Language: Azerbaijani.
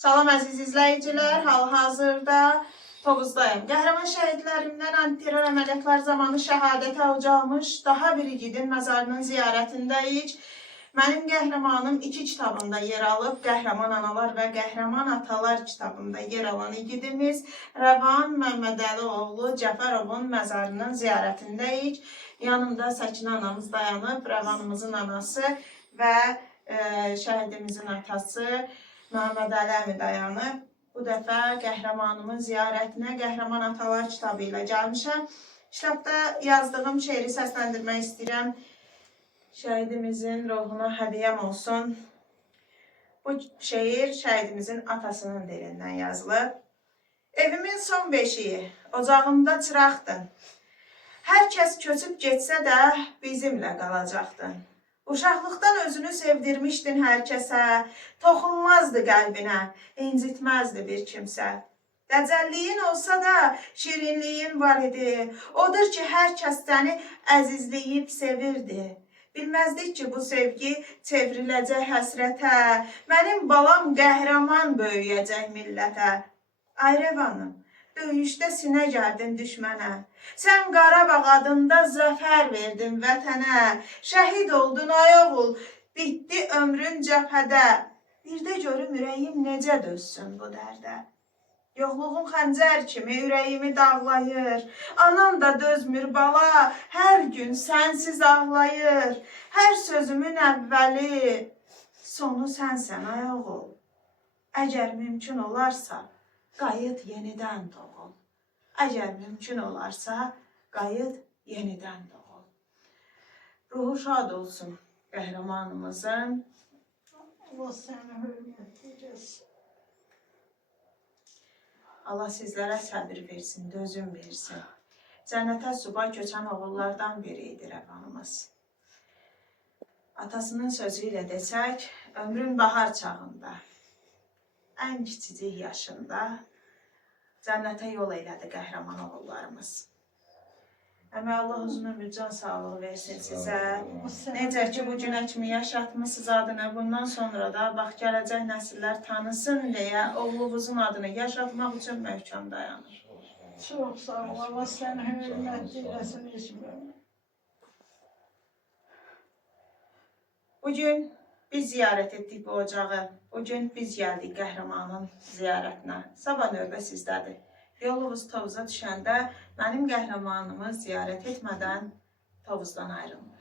Salam əziz izləyicilər, hal-hazırda Tovuzdayım. Qəhrəman şəhidlərimdən antiterror əməliyyatlar zamanı şəhadətə ucalmış daha bir igidin məzarının ziyarətindəyik. Mənim qəhrəmanım 2 kitabında yer alıb, Qəhrəman Analar və Qəhrəman Atalar kitabında yer alan igidimiz Rəvan Məmmədəli oğlu Cəfərovun məzarının ziyarətindəyik. Yanımda Səkinə anamız dayanıb, Rəvanımızın anası və şəhidimizin atası Məhəmməd Əli əmi dayanıb. Bu dəfə qəhrəmanımın ziyarətinə Qəhrəman Atalar kitabı ilə gəlmişəm. Kitabda yazdığım şeiri səsləndirmək istəyirəm. Şəhidimizin ruhuna hədiyyəm olsun. Bu şeir şəhidimizin atasının dilindən yazılıb. Evimin son beşiyi, ocağımda çıraqdın. Hər kəs köçüb getsə də bizimlə qalacaqdın. Uşaqlıqdan özünü sevdirmişdin hər kəsə, toxunmazdı qəlbinə, incitməzdi bir kimsə. Dəcəlliyin olsa da şirinliyin var idi, odur ki, hər kəs səni əzizləyib sevirdi. Bilməzdik ki, bu sevgi çevriləcək həsrətə, mənim balam qəhrəman böyüyəcək millətə. Ay Rəvanım, döyüşdə sinə gəldin düşmənə. Sən Qarabağ adında zəfər verdin vətənə. Şəhid oldun ay oğul, bitdi ömrün cəbhədə. Bir də görüm ürəyim necə dözsün bu dərdə. Yoxluğun xəncər kimi ürəyimi dağlayır. Anam da dözmür bala, hər gün sənsiz ağlayır. Hər sözümün əvvəli, sonu sənsən ay oğul. Əgər mümkün olarsa, qayıt yenidən doğul. Əgər mümkün olarsa, qayıt yenidən doğul. Ruhu şad olsun qəhrəmanımızın. Allah səni hörmət edəsin. Allah sizlərə səbir versin, dözüm versin. Cənnətə subay köçən oğullardan biri idi Rəvanımız. Atasının sözü ilə desək, ömrün bahar çağında, ən kiçicik yaşında cənnətə yol elədi qəhrəman oğullarımız. Əmə Allah uzun ömür, can sağlığı versin sizə. Necə ki, bu günə kimi yaşatmışsınız adını, bundan sonra da bax, gələcək nəsillər tanısın deyə oğlunuzun adını yaşatmaq üçün möhkəm dayanır. Çox sağ ol, Allah səni hörmət edəsin eşməm. Bugün biz ziyarət etdik bu ocağı. Bugün biz gəldik qəhrəmanın ziyarətinə. Sabah növbə sizdədir. Yolunuz Tovuza düşəndə mənim qəhrəmanımı ziyarət etmədən Tovuzdan ayrılmır.